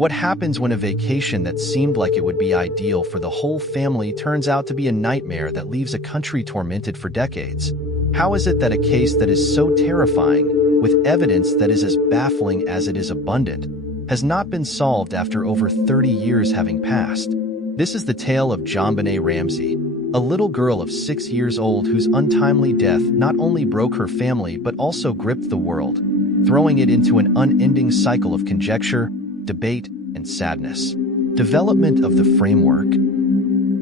What happens when a vacation that seemed like it would be ideal for the whole family turns out to be a nightmare that leaves a country tormented for decades? How is it that a case that is so terrifying, with evidence that is as baffling as it is abundant, has not been solved after over 30 years having passed? This is the tale of JonBenét Ramsey, a little girl of 6 years old whose untimely death not only broke her family but also gripped the world, throwing it into an unending cycle of conjecture, debate, and sadness. Development of the framework.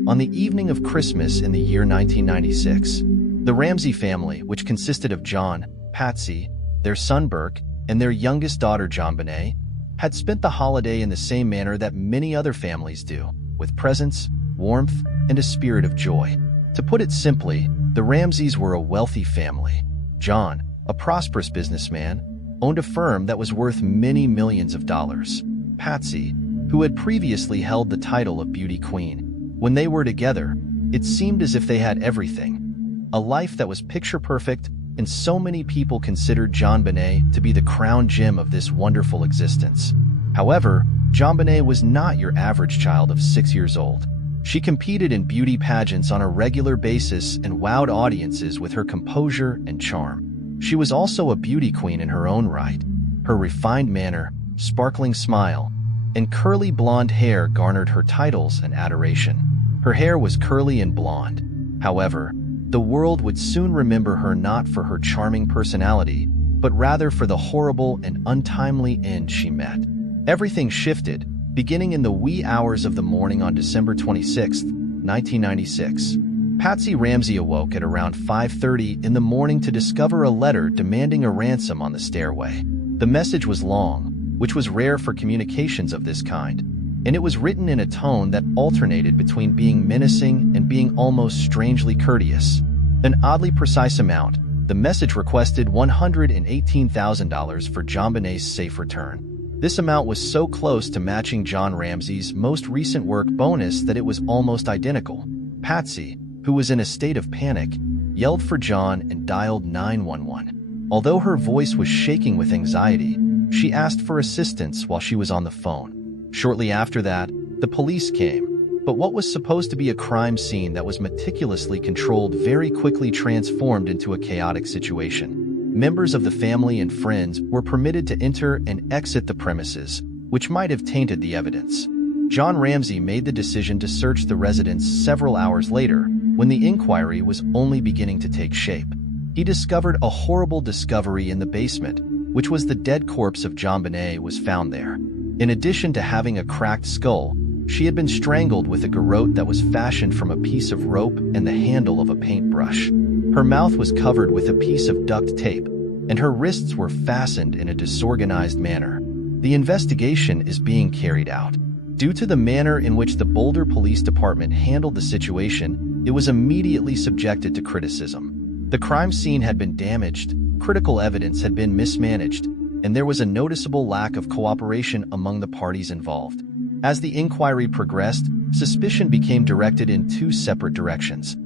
On the evening of Christmas in the year 1996, the Ramsey family, which consisted of John, Patsy, their son Burke, and their youngest daughter JonBenét, had spent the holiday in the same manner that many other families do, with presents, warmth, and a spirit of joy. To put it simply, the Ramseys were a wealthy family. John, a prosperous businessman, owned a firm that was worth many millions of dollars. Patsy, who had previously held the title of beauty queen. When they were together, it seemed as if they had everything. A life that was picture perfect, and so many people considered JonBenét to be the crown gem of this wonderful existence. However, JonBenét was not your average child of 6 years old. She competed in beauty pageants on a regular basis and wowed audiences with her composure and charm. She was also a beauty queen in her own right. Her refined manner, sparkling smile, and curly blonde hair garnered her titles and adoration. Her hair was curly and blonde. However, the world would soon remember her not for her charming personality, but rather for the horrible and untimely end she met. Everything shifted, beginning in the wee hours of the morning on December 26, 1996. Patsy Ramsey awoke at around 5:30 in the morning to discover a letter demanding a ransom on the stairway. The message was long, which was rare for communications of this kind, and it was written in a tone that alternated between being menacing and being almost strangely courteous. An oddly precise amount, the message requested $118,000 for JonBenét's safe return. This amount was so close to matching John Ramsey's most recent work bonus that it was almost identical. Patsy, who was in a state of panic, yelled for John and dialed 911. Although her voice was shaking with anxiety, she asked for assistance while she was on the phone. Shortly after that, the police came, but what was supposed to be a crime scene that was meticulously controlled very quickly transformed into a chaotic situation. Members of the family and friends were permitted to enter and exit the premises, which might have tainted the evidence. John Ramsey made the decision to search the residence several hours later, when the inquiry was only beginning to take shape. He discovered a horrible discovery in the basement, which was the dead corpse of JonBenét was found there. In addition to having a cracked skull, she had been strangled with a garrote that was fashioned from a piece of rope and the handle of a paintbrush. Her mouth was covered with a piece of duct tape, and her wrists were fastened in a disorganized manner. The investigation is being carried out. Due to the manner in which the Boulder Police Department handled the situation, it was immediately subjected to criticism. The crime scene had been damaged, critical evidence had been mismanaged, and there was a noticeable lack of cooperation among the parties involved. As the inquiry progressed, suspicion became directed in two separate directions.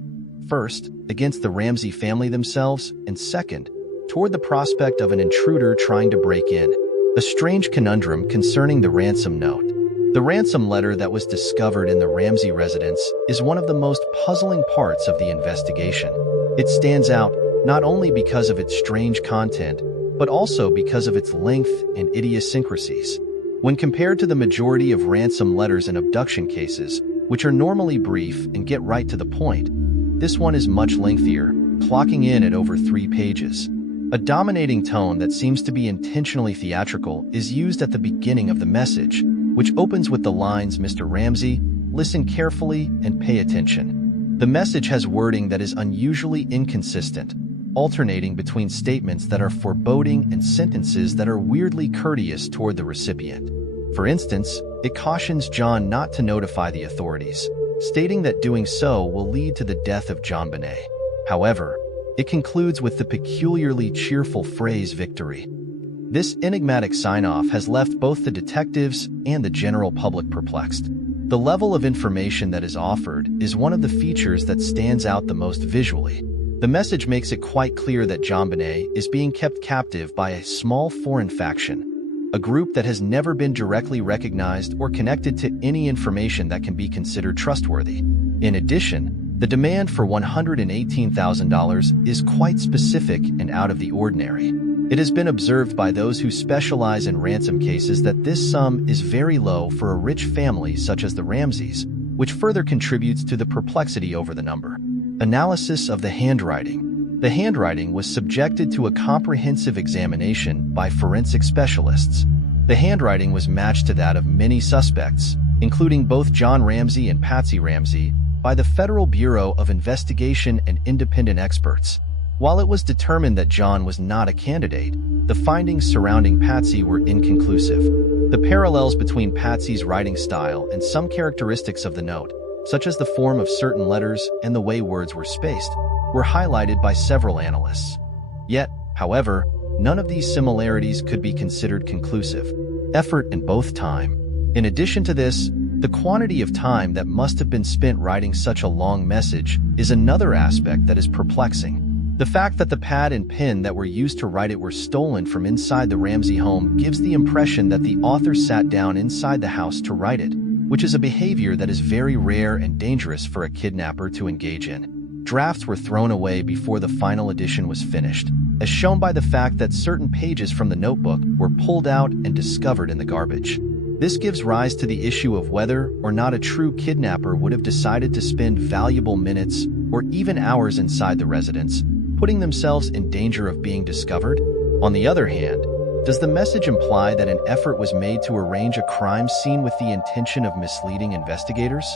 First, against the Ramsey family themselves, and second, toward the prospect of an intruder trying to break in. A strange conundrum concerning the ransom note. The ransom letter that was discovered in the Ramsey residence is one of the most puzzling parts of the investigation. It stands out not only because of its strange content, but also because of its length and idiosyncrasies. When compared to the majority of ransom letters in abduction cases, which are normally brief and get right to the point, this one is much lengthier, clocking in at over 3 pages. A dominating tone that seems to be intentionally theatrical is used at the beginning of the message, which opens with the lines, "Mr. Ramsey, listen carefully and pay attention." The message has wording that is unusually inconsistent, alternating between statements that are foreboding and sentences that are weirdly courteous toward the recipient. For instance, it cautions John not to notify the authorities, stating that doing so will lead to the death of JonBenét. However, it concludes with the peculiarly cheerful phrase "victory." This enigmatic sign-off has left both the detectives and the general public perplexed. The level of information that is offered is one of the features that stands out the most visually. The message makes it quite clear that JonBenét is being kept captive by a small foreign faction. a group that has never been directly recognized or connected to any information that can be considered trustworthy. In addition, the demand for $118,000 is quite specific and out of the ordinary. It has been observed by those who specialize in ransom cases that this sum is very low for a rich family such as the Ramseys, which further contributes to the perplexity over the number. Analysis of the handwriting. The handwriting was subjected to a comprehensive examination by forensic specialists. The handwriting was matched to that of many suspects, including both John Ramsey and Patsy Ramsey, by the Federal Bureau of Investigation and independent experts. While it was determined that John was not a candidate, the findings surrounding Patsy were inconclusive. The parallels between Patsy's writing style and some characteristics of the note, such as the form of certain letters and the way words were spaced, were highlighted by several analysts. Yet, however, none of these similarities could be considered conclusive. Effort and both time. In addition to this, the quantity of time that must have been spent writing such a long message is another aspect that is perplexing. The fact that the pad and pen that were used to write it were stolen from inside the Ramsey home gives the impression that the author sat down inside the house to write it, which is a behavior that is very rare and dangerous for a kidnapper to engage in. Drafts were thrown away before the final edition was finished, as shown by the fact that certain pages from the notebook were pulled out and discovered in the garbage. This gives rise to the issue of whether or not a true kidnapper would have decided to spend valuable minutes or even hours inside the residence, putting themselves in danger of being discovered. On the other hand, does the message imply that an effort was made to arrange a crime scene with the intention of misleading investigators?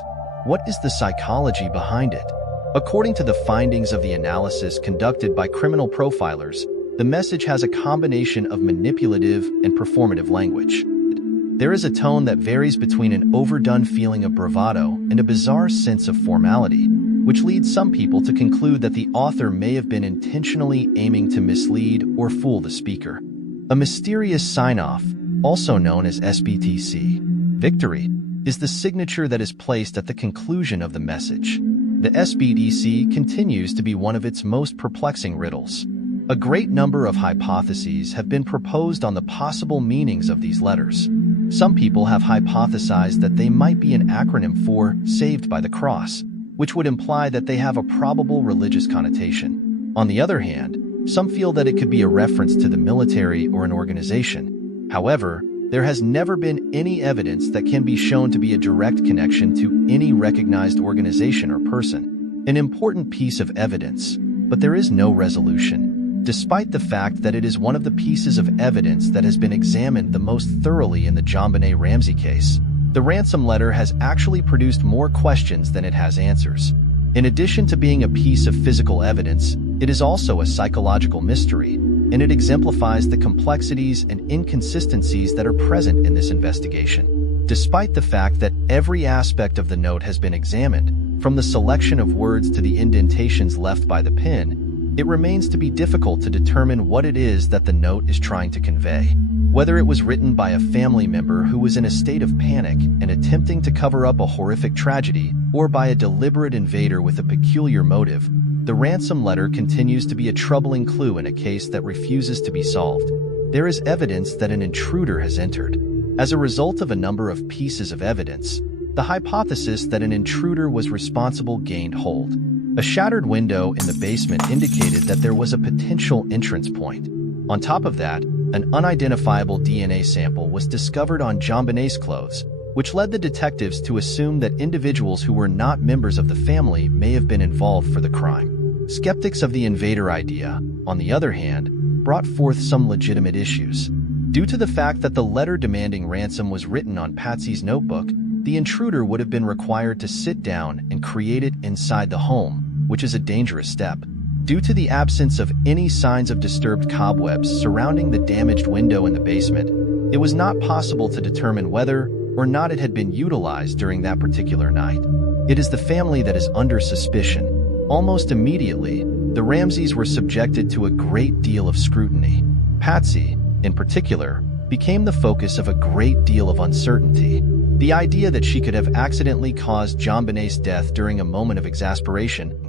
What is the psychology behind it? According to the findings of the analysis conducted by criminal profilers, the message has a combination of manipulative and performative language. There is a tone that varies between an overdone feeling of bravado and a bizarre sense of formality, which leads some people to conclude that the author may have been intentionally aiming to mislead or fool the speaker. A mysterious sign-off, also known as SBTC, victory, is the signature that is placed at the conclusion of the message. The SBTC continues to be one of its most perplexing riddles. A great number of hypotheses have been proposed on the possible meanings of these letters. Some people have hypothesized that they might be an acronym for Saved by the Cross, which would imply that they have a probable religious connotation. On the other hand, some feel that it could be a reference to the military or an organization. However, there has never been any evidence that can be shown to be a direct connection to any recognized organization or person. An important piece of evidence, but there is no resolution, despite the fact that it is one of the pieces of evidence that has been examined the most thoroughly in the JonBenét Ramsey case. The ransom letter has actually produced more questions than it has answers. In addition to being a piece of physical evidence, it is also a psychological mystery, and it exemplifies the complexities and inconsistencies that are present in this investigation. Despite the fact that every aspect of the note has been examined, from the selection of words to the indentations left by the pen, it remains to be difficult to determine what it is that the note is trying to convey. Whether it was written by a family member who was in a state of panic and attempting to cover up a horrific tragedy, or by a deliberate invader with a peculiar motive, the ransom letter continues to be a troubling clue in a case that refuses to be solved. There is evidence that an intruder has entered. As a result of a number of pieces of evidence, the hypothesis that an intruder was responsible gained hold. A shattered window in the basement indicated that there was a potential entrance point. On top of that, an unidentifiable DNA sample was discovered on JonBenét's clothes, which led the detectives to assume that individuals who were not members of the family may have been involved for the crime. Skeptics of the invader idea, on the other hand, brought forth some legitimate issues. Due to the fact that the letter demanding ransom was written on Patsy's notebook, the intruder would have been required to sit down and create it inside the home, which is a dangerous step. Due to the absence of any signs of disturbed cobwebs surrounding the damaged window in the basement, it was not possible to determine whether or not it had been utilized during that particular night. It is the family that is under suspicion. Almost immediately, the Ramseys were subjected to a great deal of scrutiny. Patsy, in particular, became the focus of a great deal of uncertainty. The idea that she could have accidentally caused JonBenét's death during a moment of exasperation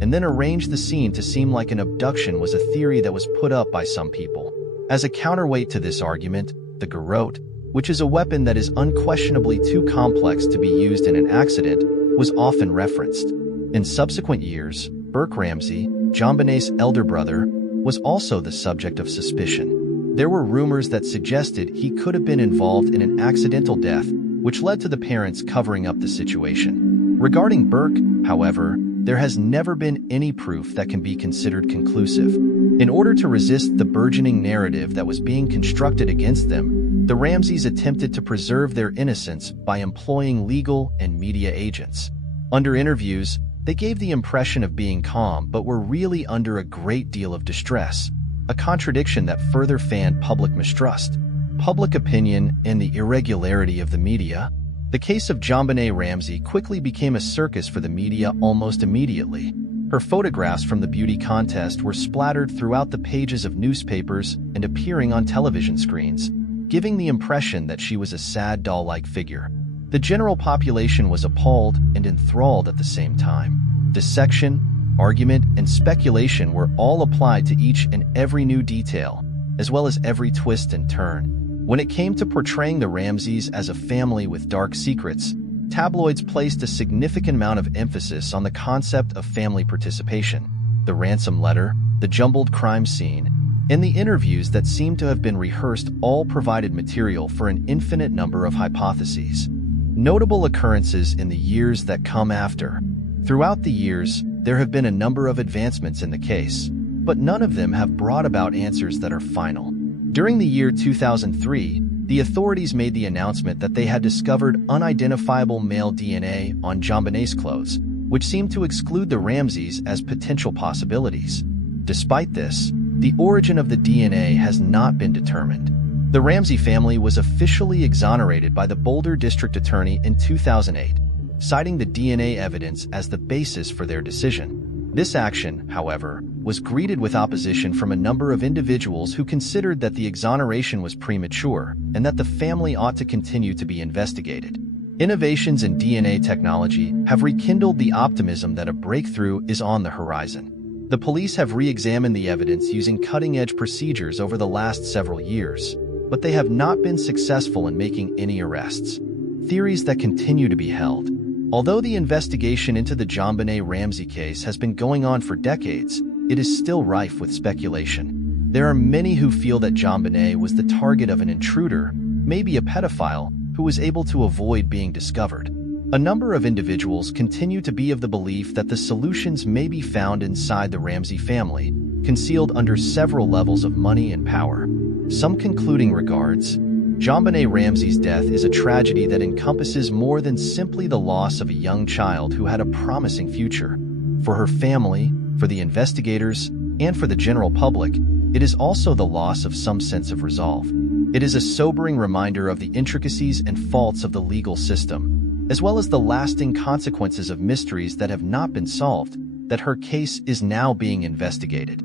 and then arranged the scene to seem like an abduction was a theory that was put up by some people. As a counterweight to this argument, the garrote, which is a weapon that is unquestionably too complex to be used in an accident, was often referenced. In subsequent years, Burke Ramsey, JonBenét's elder brother, was also the subject of suspicion. There were rumors that suggested he could have been involved in an accidental death, which led to the parents covering up the situation. Regarding Burke, however, there has never been any proof that can be considered conclusive. In order to resist the burgeoning narrative that was being constructed against them, the Ramseys attempted to preserve their innocence by employing legal and media agents. Under interviews, they gave the impression of being calm but were really under a great deal of distress, a contradiction that further fanned public mistrust, public opinion, and the irregularity of the media. The case of JonBenét Ramsey quickly became a circus for the media almost immediately. Her photographs from the beauty contest were splattered throughout the pages of newspapers and appearing on television screens, giving the impression that she was a sad doll-like figure. The general population was appalled and enthralled at the same time. Dissection, argument, and speculation were all applied to each and every new detail, as well as every twist and turn. When it came to portraying the Ramseys as a family with dark secrets, tabloids placed a significant amount of emphasis on the concept of family participation. The ransom letter, the jumbled crime scene, and the interviews that seemed to have been rehearsed all provided material for an infinite number of hypotheses. Notable occurrences in the years that come after. Throughout the years, there have been a number of advancements in the case, but none of them have brought about answers that are final. During the year 2003, the authorities made the announcement that they had discovered unidentifiable male DNA on JonBenét's clothes, which seemed to exclude the Ramseys as potential possibilities. Despite this, the origin of the DNA has not been determined. The Ramsey family was officially exonerated by the Boulder District Attorney in 2008, citing the DNA evidence as the basis for their decision. This action, however, was greeted with opposition from a number of individuals who considered that the exoneration was premature and that the family ought to continue to be investigated. Innovations in DNA technology have rekindled the optimism that a breakthrough is on the horizon. The police have re-examined the evidence using cutting-edge procedures over the last several years, but they have not been successful in making any arrests. Theories that continue to be held. Although the investigation into the JonBenét Ramsey case has been going on for decades, it is still rife with speculation. There are many who feel that JonBenét was the target of an intruder, maybe a pedophile, who was able to avoid being discovered. A number of individuals continue to be of the belief that the solutions may be found inside the Ramsey family, concealed under several levels of money and power. Some concluding regards. JonBenét Ramsey's death is a tragedy that encompasses more than simply the loss of a young child who had a promising future. For her family, for the investigators, and for the general public, it is also the loss of some sense of resolve. It is a sobering reminder of the intricacies and faults of the legal system, as well as the lasting consequences of mysteries that have not been solved, that her case is now being investigated.